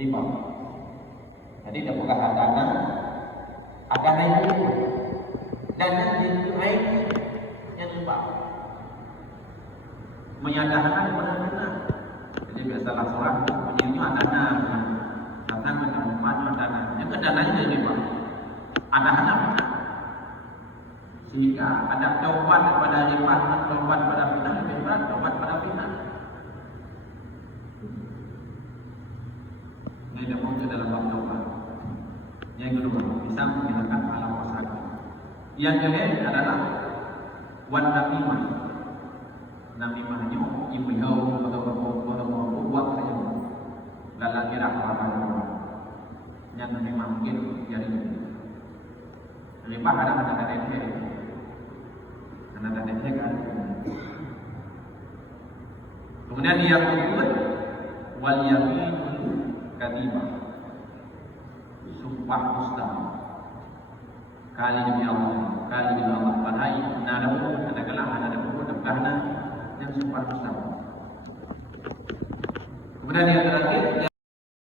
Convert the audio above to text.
riba. Jadi dia buka adana itu dan yang lain yang riba. Menyatakan benar-benar. Jadi biasalah seorang punya adana, datang ke tempat adana. Yang adananya jadi riba. Adana sehingga ada taubat pada riba, taubat pada fitnah lebih berat, taubat pada fitnah. Ini dia muncul dalam bab taubat. Yang kedua, bisa menghilangkan alam wasada. Yang kedua adalah wan namimah. Namimahnya imihau atau buat saja. Lalu kira apa yang namimah mungkin jadi riba ada kata-kata tanda-tandanya kan. Kemudian yang kedua wal yamin kadhibah, sumpah dusta kali demi Allah, padahal ada pun katakanlah ada pun karena yang sumpah dusta. Kemudian yang terakhir